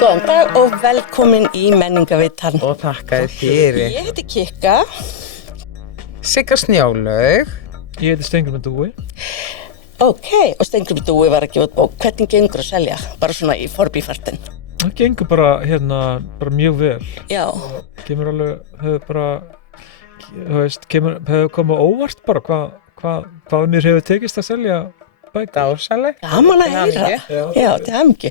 Góðan dag og velkomin í Menningavitann. Og þakka þér fyrir. Ég heiti Kikka. Sigga Snjálaug. Ég heiti Steingrímur Dúi. Ok, og Steingrímur Dúi var að gefa út bók. Hvernig gengur að selja? Bara svona í forbífartin. Það gengur bara mjög vel. Já. Kemur alveg, hefur komið óvart bara hvað mér hefur tekist að selja bækur. Dásamlegt. Gaman að heyra. Já, til hamingju.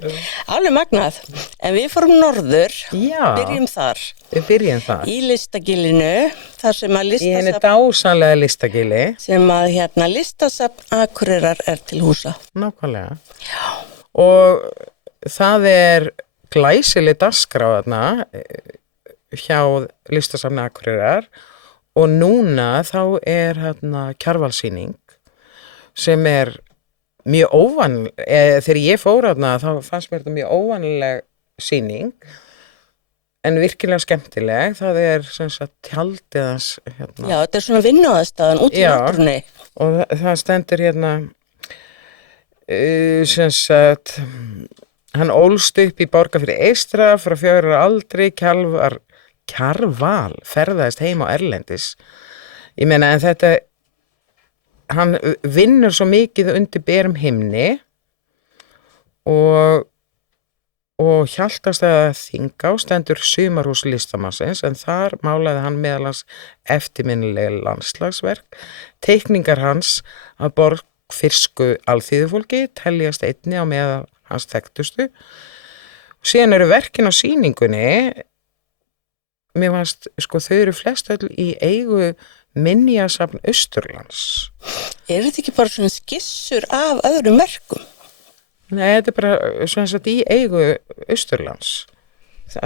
Alveg magnað. En við fórum norður. Já. Byrjum þar. Við byrjum þar. Í Listagilinu, þar sem að Í henni dásamlega Listagili. sem að listasafn Akureyrar er til húsa. Nákvæmlega. Já. Og það er glæsileg dagskrá þarna hjá Listasafni Akureyrar og núna þá er Kjarvalsýning sem er mjög þegar ég fór þarna þá fannst mér þetta mjög óvanleg sýning en virkilega skemmtileg. Það er sem sagt tjaldið hans Já, þetta er svona vinnuaðstæðan út í náttúrunni. og það stendur sem sagt hann ólst upp í Borgarfirði eystra frá 4 ára aldri. Kjarval ferðaðist heim á erlendis. Ég meina en þetta hann vinnur svo mikið undir berum himni og Hjaltastæða Þingá stendur sumarhús listamannsins en þar málaði hann meðalans eftirminnileg landslagsverk. Teikningar hans af borgfirsku alþýðufólki teljast einni á meðal hans þekktustu. Síðan eru verkin á sýningunni, mér fannst, þau eru flest öll í eigu Minjasafn Austurlands. Er þetta ekki bara svona skissur af öðrum verkum? Nei, þetta er bara svona satt í eigu Austurlands. Sem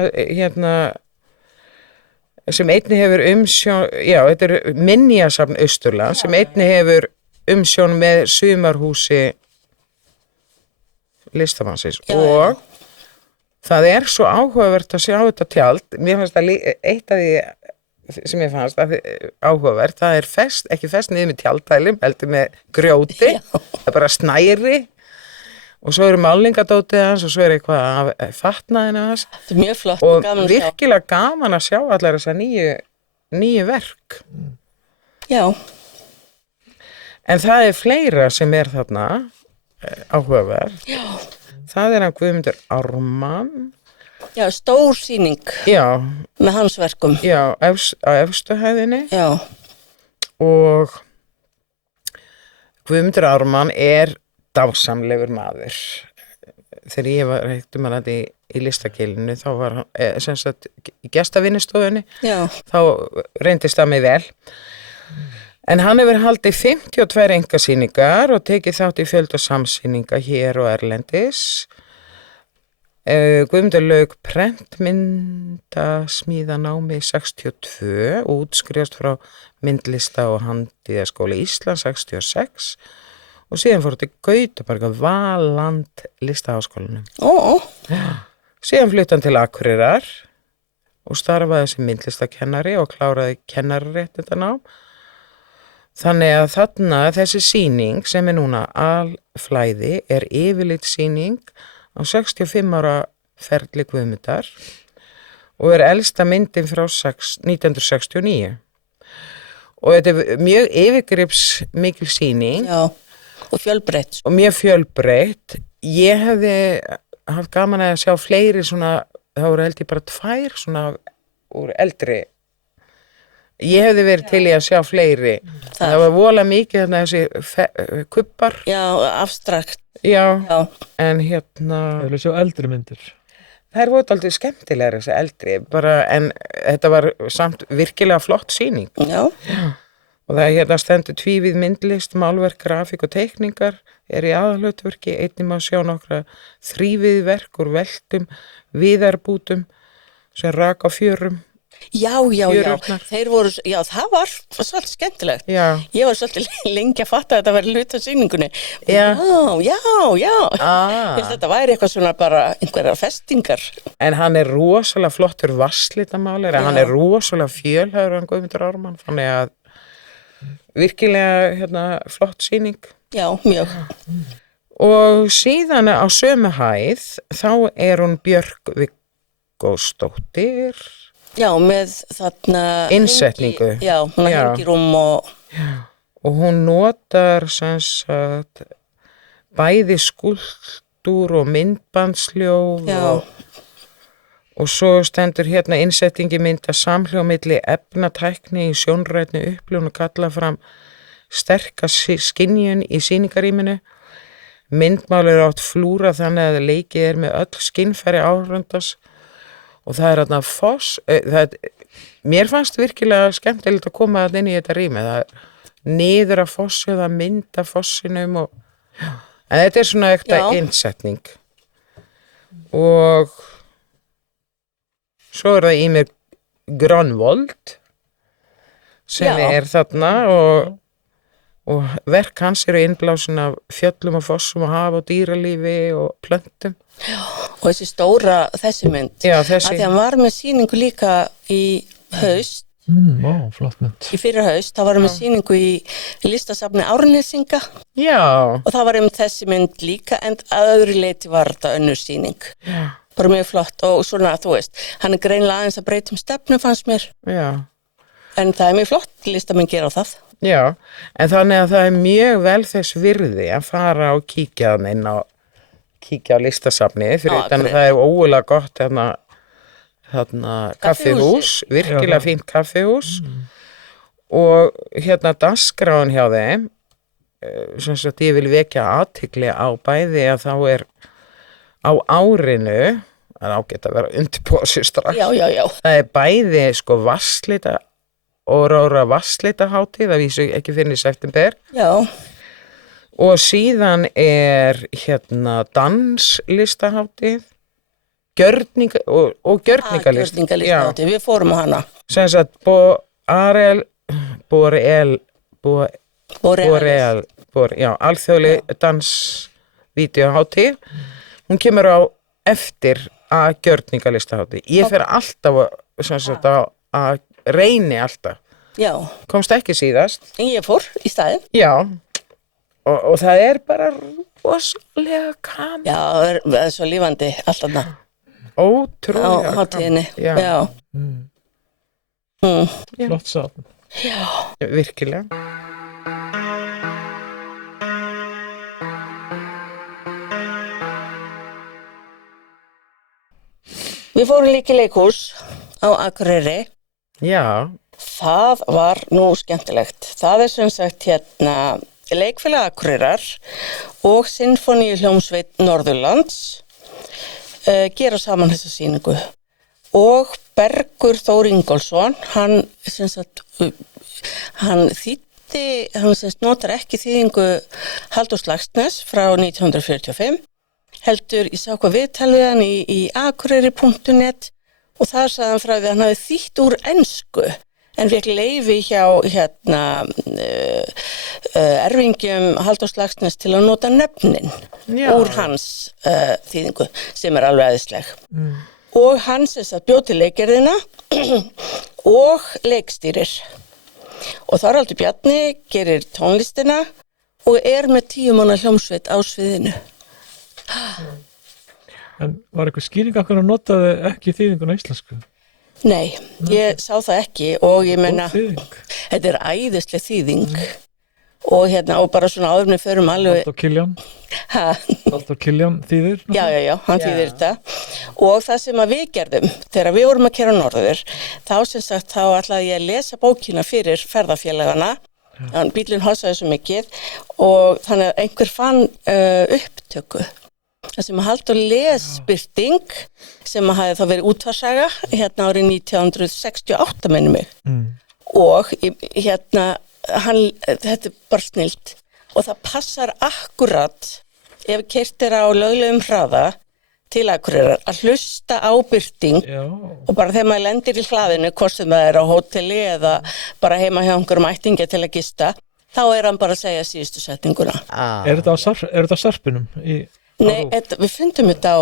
einni hefur umsjón, þetta er Minjasafn Austurlands sem einni hefur umsjón með sumarhúsi listamannsins. Og það er svo áhugavert að sjá þetta tjald. Mér fannst það eitt af því sem ég fannst áhugavert, það er ekki fest niður með tjaldtælum, heldur með grjóti. Það er bara snæri og svo eru málingadótið hans og svo er eitthvað af fatnaðinu hans. Þetta er mjög flott og gaman að sjá. virkilega gaman að sjá allar þessar nýju verk. Já. En það er fleira sem er þarna áhugavert. Já. Það er hann Guðmundur Ármann. Já, stór sýning. Já. Með hans verkum. Já, á efstu hæðinni. Já. Og Guðmundur Ármann er dásamlegur maður. Þegar ég var þetta í Listagilinu, þá var hann sem sagt í gestavinnustofunni. Já. Þá reyndist það mig vel. En hann hefur haldið 52 einkasýningar og tekið þátt í fjölda samsýninga hér og erlendis. Guðmundur lauk prentmyndasmíðanámi 62 og útskrifast frá myndlista- og handíðaskóla Íslands 66 og síðan fór til Gautaborg að Valand listaháskólanum. Síðan flutti hann til Akureyrar og starfaði sem myndlistakennari og kláraði kennararéttindanám. Þannig að þarna þessi sýning sem er núna alflæði er yfirlit sýning á 65 ára ferli Guðmundar og er elsta myndin frá 1969. Og þetta er mjög yfirgripsmikil sýning. Já, og fjölbreytt. Og mjög fjölbreytt. Ég hefði haft gaman að sjá fleiri svona, það voru held ég bara 2 svona úr eldri. Ég hefði verið til í að sjá fleiri. Það var voðalega mikið þessi kubbar. Já, abstrakt. Já. En Ég vil sjá eldri myndir. Það voru aldrei skemmtilegar þessi eldri, en þetta var samt virkilega flott sýning. Já. Og það stendur tvívið myndlist, málverk, grafík og teikningar er í aðalhlutverki. Einnig má sjá nokkra þrívið verk úr veltum, viðarbútum sem rak á fjörum. Já, þeir voru, það var svolítið skemmtilegt. Já. Ég var svolítið lengi að fatta að þetta væri hluti af sýningunni. Já. Já. Ég held að þetta væri eitthvað svona bara einhverjar festingar. En hann er rosalega flottur vatnslitamálari, hann er rosalega fjölhæfur hann Guðmundur Ármann, þannig að virkilega flott sýning. Já, mjög. Og síðan á sömu hæð, þá hún Björk Viggósdóttir. Já, með þarna... Innsetningu. Já, hún Já. hengirúm og... Og hún notar sem sagt bæði skúlptúr og myndbandsljóð og svo stendur hérna innsetningi mynda samhljó milli efnatækni í sjónrænni upplifun og kalla fram sterka skynjun í sýningarýminu. Myndmál átt flúra þannig að leikið með öll skynfæri áhorfandans og það þarna foss, mér fannst virkilega skemmtilegt að koma inn í þetta rými, það niður að fossu, það mynda fossinum og en þetta svona ekta innsetning og svo það Ýmir Grönvold sem þarna og verk hans eru innblásin af fjöllum og fossum og haf og dýralífi og plöntum. Og þessi mynd, þessi. Að því hann var með sýningu líka í haust, flott mynd. Í fyrra haust, þá var hann með sýningu í listasafni Árnesinga. Já. Og það var þessi mynd líka, en að öðru leyti var þetta önnur sýning. Já. Bara mjög flott og svona, þú veist, hann greinilega aðeins að breyta stefnu fannst mér. Já. En það mjög flott listamenn gera á það. Já, en þannig að það mjög vel þess virði að fara og kíkja inn á listasafnið, fyrir utan að það ógulega gott þarna kaffihús, virkilega fínt kaffihús og hérna dagskráin hjá þeim, sem sagt ég vil vekja athygli á bæði að þá á árinu, það ágætt að vera undirbúa sér strax. Já. Það bæði sko vatnslita og rára vatnslitahátíð, það vísu ekki fyrir í september. Já. Og síðan hérna danslistahátíð, gjörningalist. Gjörningalist, við fórum á hana. Sem sagt alþjóðleg dansvídeóhátíð. Hún kemur á eftir að gjörningalistahátíð. Ég fer alltaf að reyni alltaf. Já. Komst ekki síðast. En ég fór í staðinn. Já. Og það bara rosalega gaman. Já, það svo lífandi alltaf það. Ótrúlega á hátíðinni. Já. Flott safn. Já. Virkilega. Við fórum líka í leikhús á Akureyri. Já. Það var nú skemmtilegt. Það sem sagt hérna Leikfélag Akureyrar og Sinfóníuhljómsveit Norðurlands gera saman þessa sýningu. Og Bergur Þór Ingólfsson, hann notar ekki þýðingu Halldórs Laxness frá 1945. Heldur, ég sá hvað viðtal við hann í akureyri.net og þar sagði hann frá því að hann hafi þýtt úr ensku en fékk leyfi hjá erfingjum Halldórs Laxness til að nota nöfnin úr hans þýðingu sem alveg æðisleg. Og hann bjó til leikgerðina og leikstýrir. Og Þorvaldur Bjarni gerir tónlistina og með 10 manna hljómsveit á sviðinu. En var eitthvað skýring að hvernig notaði ekki þýðinguna íslensku? Nei, ég sá það ekki og ég meina, þetta æðisleg þýðing og og bara svona áðurinn förum alveg. Halldór Kiljan þýðir? Já, hann þýðir þetta og það sem að við gerðum, þegar við vorum að keyra norður, þá ætlaði ég að lesa bókina fyrir ferðafélagana, bílinn hossaði svo mikið og þannig að einhver fann upptöku. Það sem að Halldór lesbirting sem að hafi þá verið útvarsaga árið 1968 minnum mig. Og þetta bara snillt og það passar akkurat ef keyrt á löglegum hraða til Akureyrar að hlusta á birting og bara þegar maður lendir í hlaðinu, hvort sem það á hóteli eða bara heima hjá einhverjum ættingja til að gista, þá hann bara að segja síðustu setninguna. Er þetta á Sarpinum? Nei, við fundum þetta á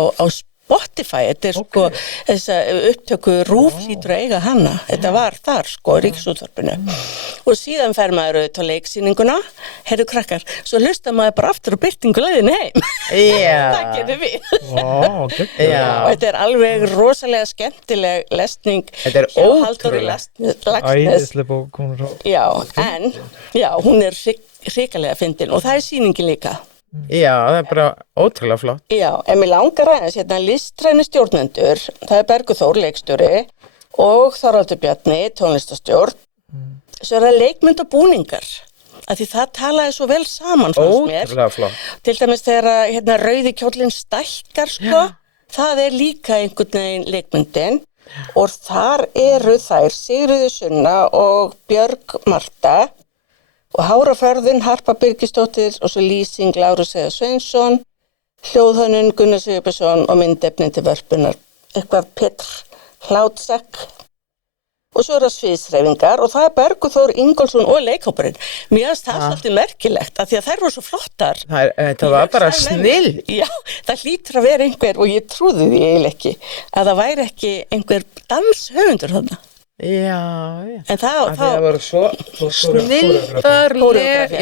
Spotify, þetta sko þessa upptöku RÚV hlýtur að eiga hana, þetta var þar sko, Ríkisútvarpinu og síðan fer maður auðvitað á leiksýninguna, heyrðu krakkar, svo hlustar maður bara aftur á birtingu leiðinni heim, það getum við og þetta alveg rosalega skemmtileg lesning, þetta ótrúlega æðislega bók, já, en hún hrikalega fyndin og það sýningin líka. Já, það bara ótrúlega flott. Já, en mér langar aðeins, listræni stjórnendur, það Bergur Þór, leikstjóri og Þorvaldur Bjarni, tónlistastjórn, svo það leikmynd og búningar, af því það talaði svo vel saman fannst mér. Ótrúlega flott. Til dæmis þegar rauði kjóllinn stækkar, sko, það líka einhvern veginn leikmyndin og þar eru þær Sigríður Sunna og Björg Marta og Háraförðun, Harpa Birgisdóttir og svo lýsing Lárus Eða Sveinsson, hljóðhönnun Gunnar Sigurbjörnsson og myndefnin til vörpunar eitthvað Petr Hlátsek og svo það sviðshreyfingar og það Bergur Þór Ingólfsson og leikhópurinn. Mér finnst það svolítið merkilegt af því að þær voru svo flottar. Það var bara snill. Já, það hlýtur að vera einhver og ég trúði því eiginlega ekki að það væri ekki einhver danshöfundur þarna. Já. En það voru svo snilldarleg,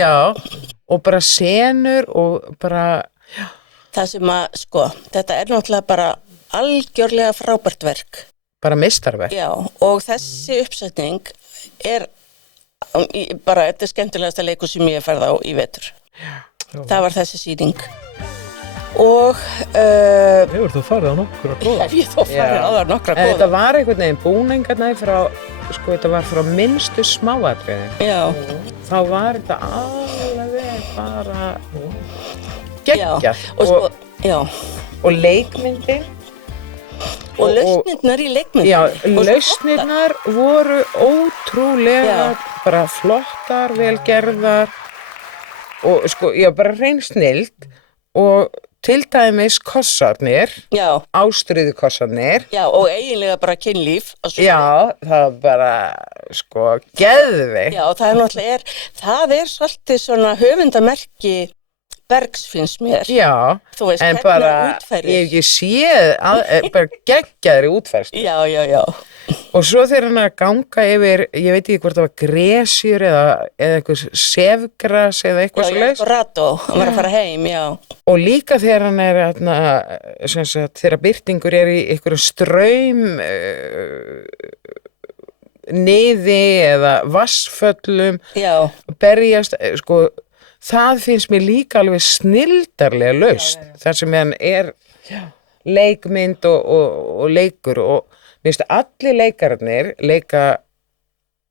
og bara senur og bara, það sem að, sko, þetta náttúrulega bara algjörlega frábært verk. Bara meistarverk. Já, og þessi uppsetning bara, þetta skemmtilegasta leikur sem ég ferð á í vetur. Það var þessi sýning. Og hefur þú farið á nokkra góða? Ég þó farið á það nokkra góða. Þetta var einhvern veginn búningarnir frá, sko, þetta var frá minnstu smáatriðin. Já. Þá var þetta alveg bara geggjað. Og leikmyndir. Og lausnirnar í leikmyndinni. Já, lausnirnar voru ótrúlega bara flottar, velgerðar og sko, bara hrein snilld og til dæmis kossarnir, ástríðukossarnir. Já, og eiginlega bara kynlíf. Já, það bara, sko, geðveikt. Já, það svolítið svona höfundamerki Bergs finnst mér. Já, veist, en bara, ég hef ekki séð, bara geggjaðri útfærslu. Já. Og svo þegar hann að ganga yfir, ég veit ekki hvort það var gresjur eða eitthvað sefgras eða eitthvað svo leys. Já, Rató, hann var að fara heim, já. Og líka þegar hann þegar Birtingur í einhverjum straum niði eða vassföllum, berjast, sko, það finnst mér líka alveg snilldarlega laust, þar sem hann leikmynd og leikur og mér finnst allir leikararnir leika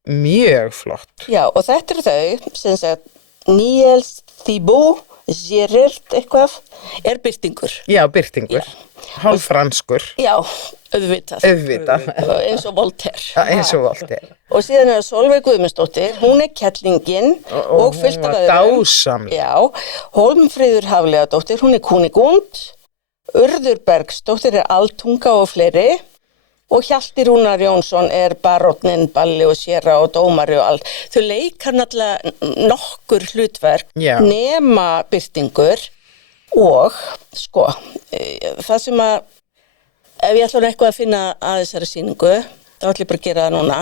mjög flott. Já, og þetta þau, sem sagt, Niels Thibaut Gerard eitthvað, Birtingur. Já, Birtingur. Hálffranskur. Já, auðvitað. Eins og Voltaire. Eins og Voltaire. Og síðan Solveig Guðmundsdóttir, hún kellingin og fullt af öðrum. Dásamleg. Já, Hólmfríður Hafliðadóttir, hún Kunigund, Urður Bergsdóttir Altunga og fleiri. Og Hjalti Rúnar Jónsson baróninn, balli og séra og dómari og allt. Þau leikar náttúrulega nokkur hlutverk nema Birtingur og, sko, það sem að, ef ég ætla eitthvað að finna að þessari sýningu, þá ætla ég bara að gera það núna.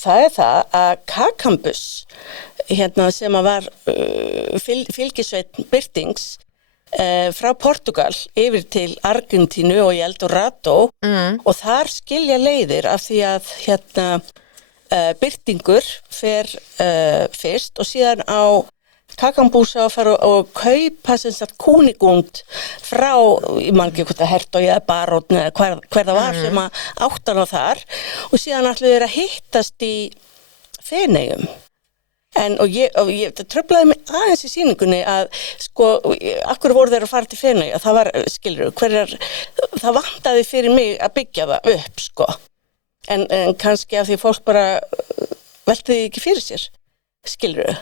Það það að Kakambus, sem að var fylgisveit Birtings, frá Portugal yfir til Argentínu og í Eldorado og þar skilja leiðir af því að Birtingur fer fyrst og síðan á Kakambúsa að fara og kaupa Kunigund frá, ég man ekki hvort að hertogi eða barónn eða hver það var sem að áttan á þar og síðan ætluðu þeir að hittast í Feneyjum. Og það tröflaði mig aðeins í sýningunni að, sko, akkur voru þeir að fara til Feneyja, það var, það vantaði fyrir mig að byggja það upp, sko. En kannski af því fólk bara velti ekki fyrir sér, skilurðu.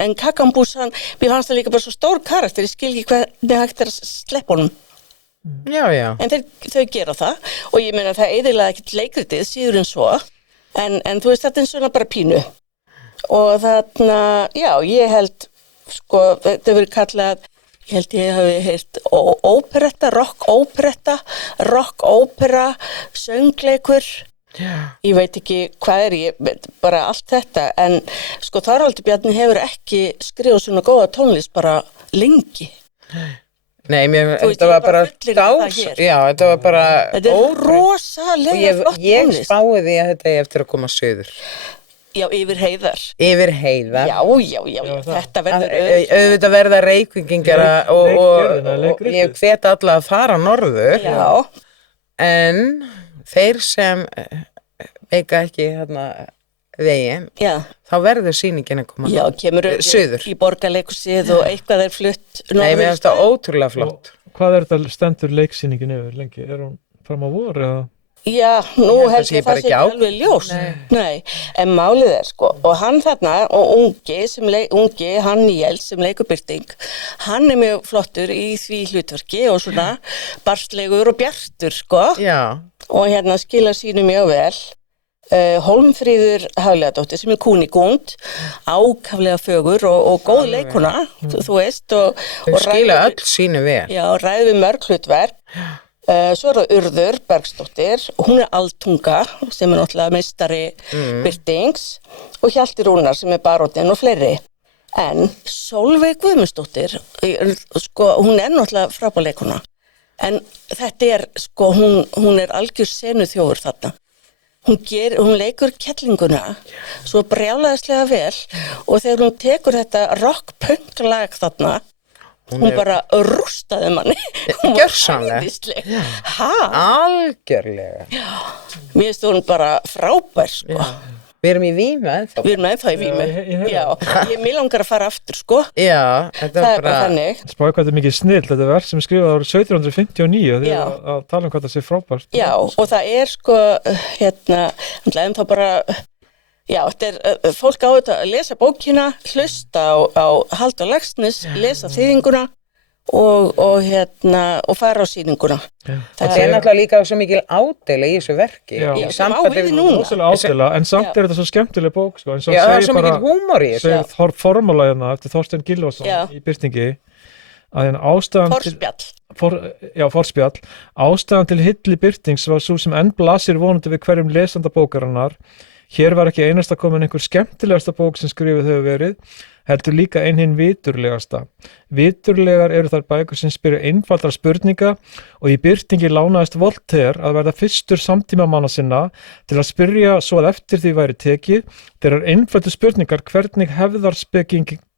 En Kakambús, mér fannst það líka bara svo stór karakter, ég skil ekki hvernig hægt að sleppa honum. Já. En þau gera það og ég meina það eiginlega ekkert leikritið síður en svo, en þú veist þetta svona bara pínu. Og þarna, já, ég held, sko, þetta verið kallað Ég held ég hafi heyrt óperetta, rock-ópera, söngleikur. Já. Ég veit ekki hvað ég veit bara allt þetta, en sko Þorvaldur Bjarni hefur ekki skrifað svona góða tónlist bara lengi. Nei, Þú veist, þetta ég var bara bara fullyrði það dás. hér. Já, þetta var bara Þetta er Og rosalega flott ég tónlist. spái því að þetta er eftir að koma söður. Já, yfir heiðar. Yfir heiðar. Já, það. þetta verður Auðvitað verða reykvíkingar og Leikgerðina, ég leikritið. hvet alla að fara norður, Já, en þeir sem eiga ekki þarna veginn, já, þá verður sýningin að koma já, kemur suður. í borgarleikusið og eitthvað er flutt Nei, mér finnst það ótrúlega flott. Hvað er þetta stendur leiksýningin yfir lengi? Er hún fram á vor eða? Já, nú Ég held að held sé ég bara það sé ekki ekki alveg ljós. Nei, en málið er sko, og hann þarna, og ungi, hann Níels sem leikur Birting, hann er mjög flottur í því hlutverki og svona barstlegur og bjartur sko, Já, og hérna skila sínu mjög vel. Hólmfríður Hafliðadóttir sem er Kúnigund, ákaflega fögur og góð leikuna, þú veist, og þau skila ræður- öll sínu vel. Já, ræði við mörg hlutverk. Svo er það Urður Bergsdóttir, hún er Altunga sem er náttúrulega meistari Birtings og Hjalti Rúnar sem er barótinn og fleiri. En Sólveig Guðmundsdóttir, sko, hún er náttúrulega frábæleikuna. En þetta er, sko, hún er algjör senuþjófur þarna. Hún leikur kettlinguna svo brjálæðislega vel og þegar hún tekur þetta rock-punk-lag þarna, hún bara rústaði manni. Hún var Gjörsamlega. æðisleg. Ha? Algjörlega. Mér finnst hún bara frábær, sko. Við erum í vímu ennþá. Við erum ennþá í vímu. ég heyri Já, mér langar að fara aftur, sko. Já, þetta Það er er bara bara... þannig. Spáðu hvað þetta er mikið snill, þetta er verk sem er skrifað árið 1759 Já. þegar að tala um hvað það sé frábært. Já, og það er, sko, en þá bara... Já, þetta er, fólk á þetta að lesa bókina, hlusta á Halldór Laxness, lesa þýðinguna og fara á sýninguna. Þetta er náttúrulega líka svo mikil ádela í þessu verki. Já. Í Já, sem á sambandi við núna. Rósalega ádela, en samt er þetta svo skemmtileg bók, sko. Já, það er svo mikil húmor í þessu. Segir formúla hérna eftir Þorstein Gylfason Já. í Birtingi að hérna ástæðan Forspjall. Ástæðan til hylli Birtings var svo sem enn blasir vonandi við hverjum lesanda bókarinnar. Hér var ekki einasta komin einhver skemmtilegasta bók sem skrifið hefur verið, heldur líka hinn viturlegasta. Viturlegar eru þar bækur sem spyrja einfaldra spurninga og í Birtingi lánaðist Voltaire að verða fyrstur samtímamanna sinna til að spyrja svo að eftir því væri tekið. Þeirrar einfaldu spurningar hvernig hefðar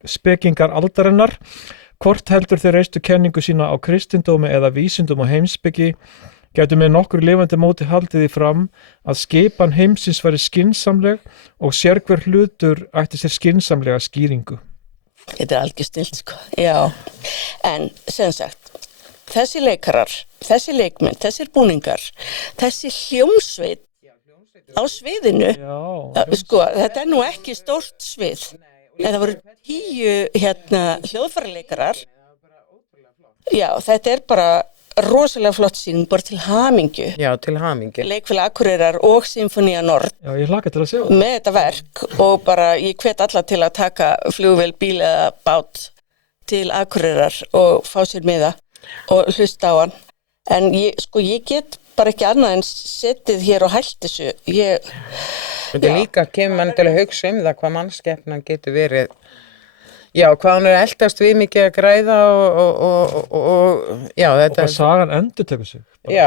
spekingar aldarinnar, hvort heldur þeir reistu kenningu sína á kristindómi eða vísindum og heimspeki, gætu með nokkur lifandi móti haldið því fram að skipan heimsins væri skynsamleg og sérhver hlutur ætti sér skynsamlega skýringu. Þetta er algjör snilt, sko. Já, en sem sagt, þessi leikarar, þessi leikmenn, þessir búningar, þessi hljómsveit á sviðinu, sko, þetta er nú ekki stórt svið, en það voru 10 hljóðfæraleikarar. Já, þetta er bara rosalega flott sýning, bara til hamingju. Já, til hamingju. Leikfélag Akureyrar og Sinfonía Nord Já, ég hlakka til að sjá það. með þetta verk og bara ég hvet alla til að taka flugvél, bíl eða bát til Akureyrar og fá sér miða og hlusta á hann. En ég get bara ekki annað en setið hér og hælt þessu. Þetta er líka kemur mann til að hugsa það hvað mannskepnan getur verið. Já, hvað hann er eldast við mikið að græða og já, Og þetta hvað sagan endur tekur sig. Já,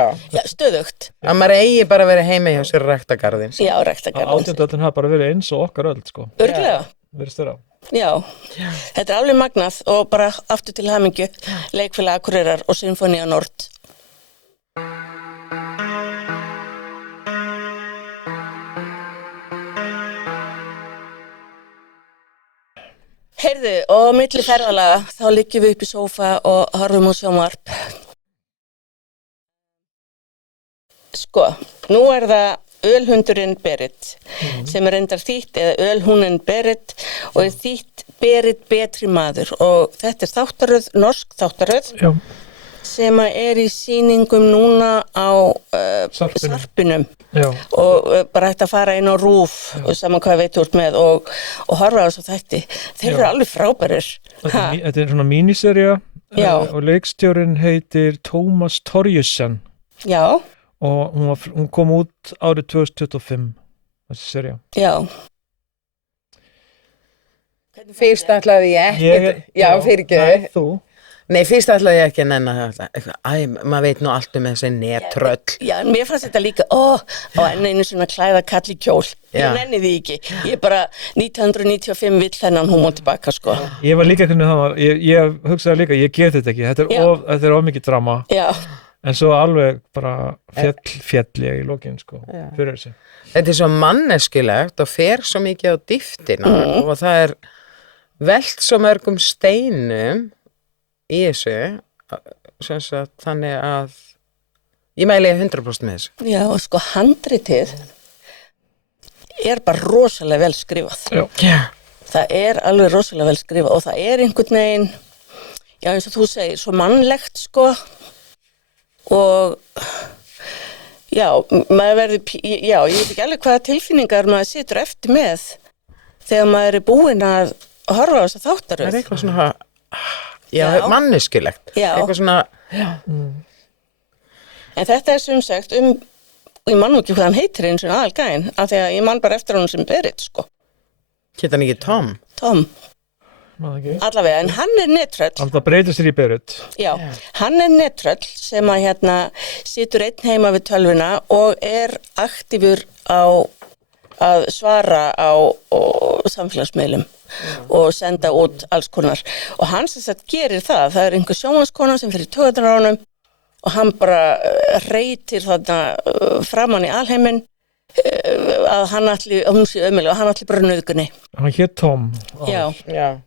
Stöðugt. að maður eigi bara að vera heima hjá sér ræktagarðin. Já, Að ræktagarðin. 18. öldin hafa bara verið eins og okkar öld, sko. Örglega. Verið styrra. Já, þetta er alveg magnað og bara aftur til hamingju, Leikfélag Akureyrar og Sinfonía Nord. Heyrðu, og milli ferðalaga, þá liggjum við upp í sófa og horfum á sjónvarp. Sko, nú er það Ölhundurinn Berit, sem er reyndar þýtt, eða Ölhunin Berit, og er þýtt Berit betri maður. Og þetta er þáttaröð, norsk þáttaröð, Já, sem er í sýningum núna á Sarpinum. Sarpinum. já. Og bara hægt að fara inn á RÚV saman hvað veit úr með og horfa á þessu þætti. Þeir eru alveg frábærir. Þetta er svona míniserja Já. og leikstjórinn heitir Tómas Torjussen Já, og hún kom út árið 2025 þessi serja. já. Fyrst ætlaði ég ekki, já, fyrirgefðu. Nei, þú. Nei, fyrst ætlaði ég ekki að nenna það. Maður veit nú allt um þessi netröll. Já, en mér fannst þetta líka, enn einu svona klæða kall í kjól. Já. Ég nenni því ekki. Ég bara 1995 vill þennan húmor tilbaka, sko. Ég var líka hvernig það var, ég hugsaði líka, ég get þetta ekki, þetta er of mikið drama, Já, en svo alveg bara fjall ég í lokin, sko, Já. fyrir þessu. Þetta er svo manneskilegt og fer svo mikið á dýftina og það er velt svo mörgum steinum í þessu, sem sagt, þannig að ég mæli 100% með þessu. já, og sko handritið er bara rosalega vel skrifað. Já. Það er alveg rosalega vel skrifað og það er einhvern veginn, já eins og þú segir, svo mannlegt sko og já, maður verður, já, ég veit ekki alveg hvaða tilfinningar maður situr eftir með þegar maður er búinn að horfa á þessa Það er þáttaröð. eitthvað svona, já, Já. manneskilegt. Já. Eitthvað svona, En þetta er sem sagt ég man nú ekki hvað hann heitir eins og aðalgæinn, af því að ég man bara eftir hann sem Berit sko, geta hann ekki Tom? Tom, Maður ekki. allavega, en hann er netröll. Þannig að breytist þér í Berit. Já, hann er netröll sem að situr einn heima við tölvuna og er aktífur að svara á samfélagsmiðlum og senda út alls konar. Og hann sem sagt gerir það er einhver sjónvarpskona sem fyrir taugarnar á honum og hann bara reytir þarna framan í alheiminn að hún sé ömurleg og hann ætli bara nauðgunni. Hann hét Tom. Já. Já.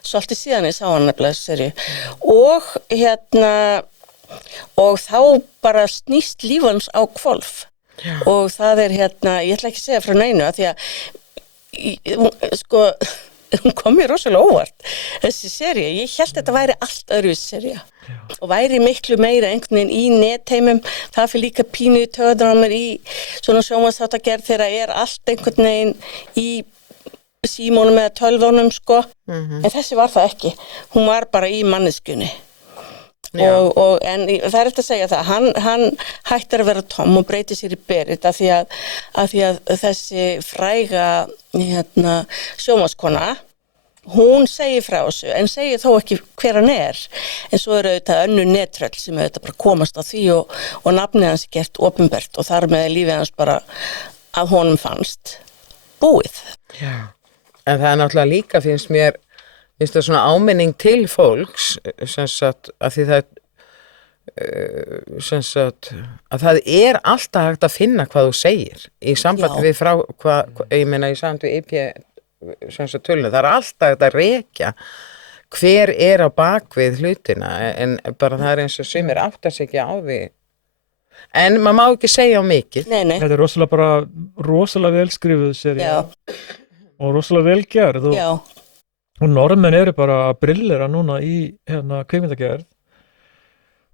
Svolítið síðan ég sá hann nefnilega þessu seríu. Og þá bara snýst líf hans á hvolf. Og það er ég ætla ekki að segja frá neinu að því að sko, hún kom mér rosalega óvart þessi seríu. Ég hélt þetta væri allt öðruvísi seríu og væri miklu meira einhvern veginn í netheimum. Það fyrir líka pínu í töðunar á mér í svona sjónvarpsþáttagerð þegar er allt einhvern veginn í símónum eða tölvónum sko, en þessi var það ekki. Hún var bara í manneskjunni. En það er eftir að segja það, hann hættir að vera Tom og breytir sér í Berit af því að þessi fræga sjónvarpskona, hún segir frá þessu en segir þó ekki hver hann er, en svo eru auðvitað önnur netröll sem auðvitað bara komast að því og nafnið hans er gert opinbert og þar með lífið hans bara að honum fannst búið. Já. En það er náttúrulega líka finnst það svona áminning til fólks sem sagt að því það sem sagt að það er alltaf hægt að finna hvað þú segir í sambandi við ég meina í sambandi við IP sem sagt tölunum, það er alltaf hægt að rekja hver er á bakvið hlutina en bara það er eins og sumir áttar sig ekki á því en maður má ekki segja á mikið. Nei. Þetta er rosalega vel skrifuð sería og rosalega vel gerð og norðmenn eru bara að brillera núna í kvikmyndagerð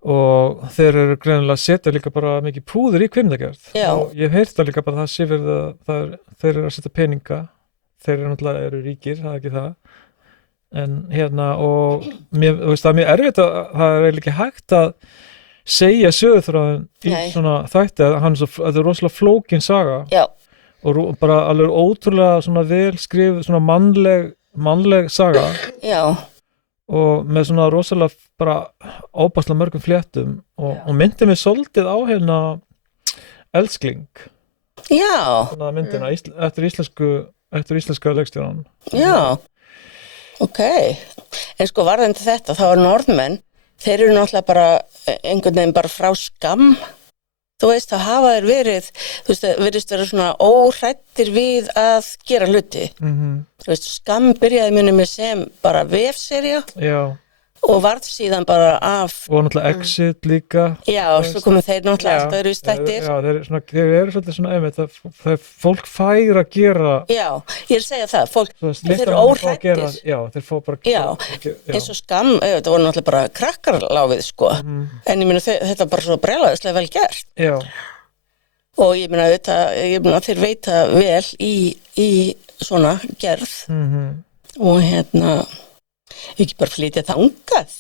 og þeir eru greinilega að setja líka bara mikið púður í kvikmyndagerð og ég hef heyrt það líka bara það sé verið að þeir eru að setja peninga, þeir eru náttúrulega eru ríkir, það er ekki það en og mér, það er mjög erfitt að það er ekki hægt að segja sögurþráðin í svona þætti að þetta er rosalega flókin saga og bara alveg ótrúlega svona vel skrif, svona mannleg saga og með svona rosalega bara óbærslega mörgum fléttum og myndi mig svolítið á Elskling myndina eftir íslenska leikstjóran. Já, ok. En sko varðandi þetta, þá er norðmenn, þeir eru náttúrulega bara einhvern veginn bara frá Skamm. Þú veist, þá hafa þeir verið, þú veist, virðist vera svona óhrættir við að gera hluti. Þú veist, Skamm byrjaði minni með sem bara vefsería og varð síðan bara af... Og náttúrulega Exit líka. Já, svo komu þeir náttúrulega alltaf öðru stættir. Já, þeir eru svolítið svona einmitt, það fólk fær að gera... Já, ég er að segja það, fólk, þeir eru óhrættir. Já, þeir fá bara... Já, eins og Skamm, þetta voru náttúrulega bara krakkarláfið, sko. En ég meina, þetta er bara svo brjálæðislega vel gert. Já. Og ég meina, þeir veita vel í svona gerð. Og ekki bara flytja þangað.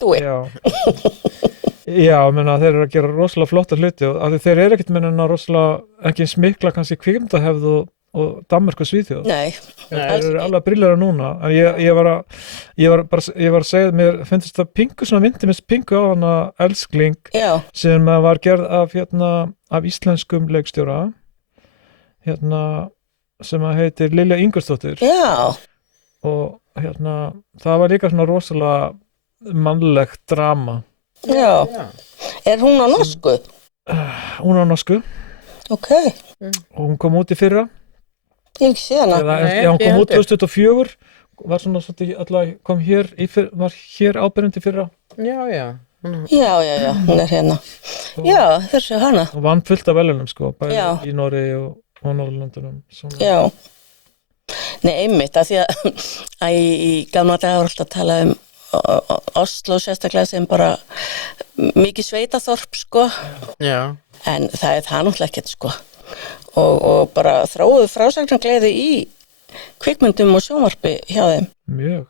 Þú veit. Já, menna þeir eru að gera rosalega flotta hluti og af því þeir eru ekkert menna rosalega ekki smikla kannski kvikmyndahefð og Danmörk og Svíþjóð. Nei. Þeir eru alveg brilljara núna. En ég var að segja, mér finnst þetta pingu svona myndi með pingu á hana Elskling sem var gerð af íslenskum leikstjóra sem heitir Lilja Ingvarsdóttir. Já. Og það var líka svona rosalega mannlegt drama. Já. Er hún á norsku? Hún er á norsku. Ok. Og hún kom út í fyrra. Ég ekki sé hana. Hún kom út 2004, var svona svolítið, var hér ábyrjandi fyrra. Já, hún er hérna. Já, þessu hana. Og vann fullt af velunum, sko, bæði í Noregi og Norðurlöndunum. Já. Nei, einmitt, af því að í gamla daga var alltaf að tala Oslo sérstaklega sem bara mikið sveitaþorp, sko. Já. En það er það náttúrulega ekkert, sko. Og bara þróuðu frásagnargleði í kvikmyndum og sjónvarpi hjá þeim. Mjög.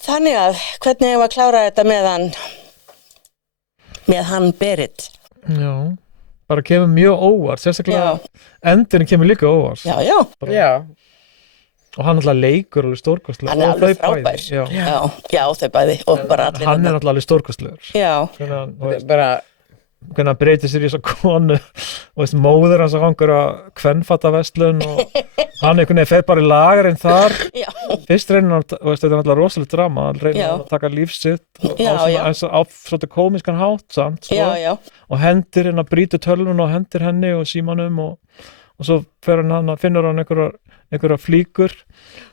Þannig að, hvernig hefur að klára þetta með hann Berit? Já, bara kemur mjög óvart, sérstaklega endurinn kemur líka óvart. Já. Og hann alltaf leikur alveg stórkostlega. Hann er alveg frábær. Já, þau bæði. Og bara allir. Hann er alltaf alveg stórkostlegur. Já. Hvernig hann breytir sér í þessa konu og móður hans að hangur að kvenfataverslun og hann einhvern veginn fer bara í lagarinn þar. Fyrst reynir hann, þetta er alltaf rosalega drama, hann reynir hann að taka lífsitt á svona komiskan hátt samt, sko. Og hendir henn að brýta tölvun og hendir henni og símanum og svo finnur hann einhverja flíkur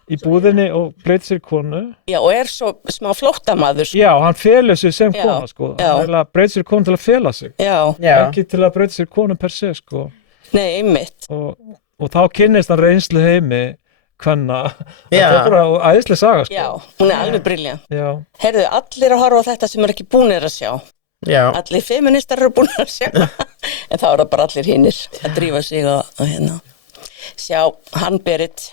í búðinni og breytir sér í konu. Já, og er svo smá flóttamaður. Já, hann felur sig sem kona, sko. Hann breytir sér í konu til að fela sig. Ekki til að breytir sér í konu per se, sko. Nei, einmitt. Og þá kynnist hann reynslu heimi kvenna. Þetta er bara æðisleg saga, sko. Já, hún er alveg brilljant. Já. Heyrðu, allir að horfa á þetta sem ekki búnir að sjá. Já. Allir feministar eru búnir að sjá. En þá eru bara allir hinnir að drífa sig og hérna. Sjá, hann Berit.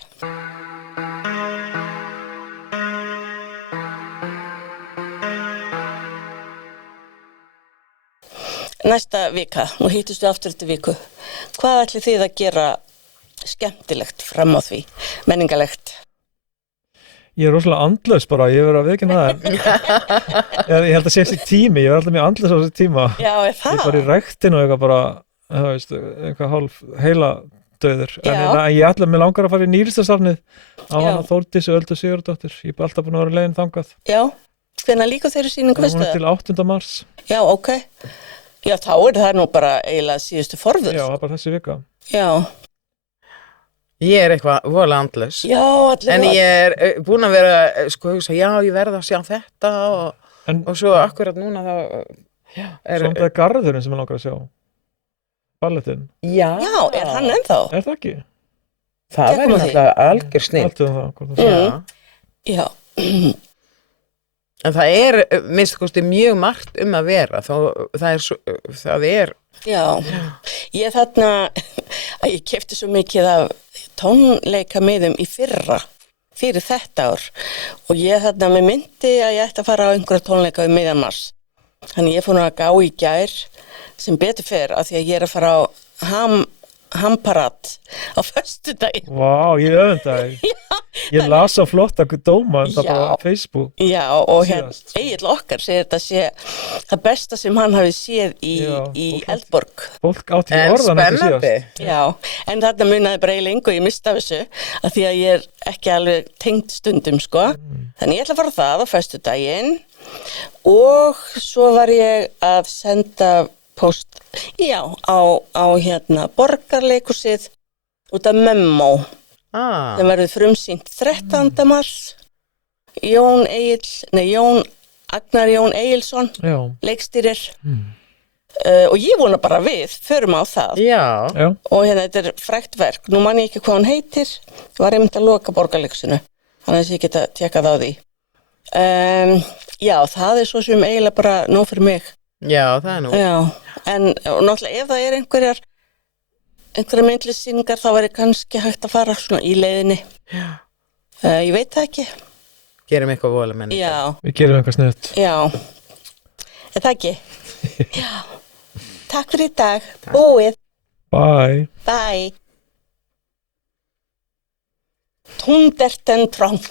Næsta vika, nú hittustu aftur eftir viku. Hvað ætlið þið að gera skemmtilegt fram á því, menningalegt? Ég er rosalega andlaus bara, ég verið að viðkynna það. Ég held að sé þessi tími, ég verið alltaf mjög andlaus á þessi tíma. Já, er það? Ég er bara í ræktinu og eitthvað bara, eitthvað hálf heila döður. En ég ætla, mér langar að fara í nýlistasafnið á hana Þórdísi Öldu Sigurðardóttir. Ég er alltaf búin að vera leiðin þangað. Já, hvenær líka þeirri sýningu, veistu það? Hún er til 8. mars. Já, ok. Já, þá er það nú bara eiginlega síðustu forður. Já, það er bara þessi vika. Já. Ég er eitthvað voðalega andlaus. Já, allir. En ég er búin að vera, sko, hugsa, já, ég verð að sjá þetta og svo akkurat núna þá, Svona það er Garðurinn sem ég langar að sjá. Ballettinn. Já, er hann ennþá? Er það ekki? Það verður náttúrulega algjör snill. Það. Já. En það er, minnst kosti, mjög margt að vera. Það er. Já. Ég þarna, að ég keypti svo mikið af tónleikamiðum í fyrra, fyrir þetta ár. Og ég þarna með myndi að ég ætti að fara á einhverja tónleika um miðjan mars. Þannig ég fór nú að gá í gær sem betur fer af því að ég er að fara á Hamparat á föstudaginn. Vá, ég öfundaði. Ég las á flotta dóma það bara á Facebook. Já, og Egill okkar segir þetta sé það besta sem hann hafi séð í Eldborg. Fólk átti orðan eftir síðast. Já, en þarna munaði bara eiginlega engu, ég mista af þessu af því að ég er ekki alveg tengd stundum, sko. Þannig ég ætla að fara það á föstudaginn og svo var ég að senda post, á hérna Borgarleikhúsið út af Memmó. Það verður frumsýnt 13. mars. Agnar Jón Egilsson leikstýrir. Og ég vona bara við förum á það. Já. Og hérna þetta er frægt verk. Nú man ég ekki hvað hún heitir. Það var einmitt að loka Borgarleikhúsinu. Þannig að ég geta tekað á því. Já, það er svo sem eiginlega bara nóg fyrir mig. Já, það er nú. Já, en náttúrulega ef það er einhverjar myndlissýningar þá væri kannski hægt að fara svona í leiðinni. Já. Ég veit það ekki. gerum eitthvað voðalega menningar. Já, Við gerum eitthvað sniðt. já. Er það ekki? Já. Takk fyrir í dag. Búið. Bye. Bye. Tunderten Trump.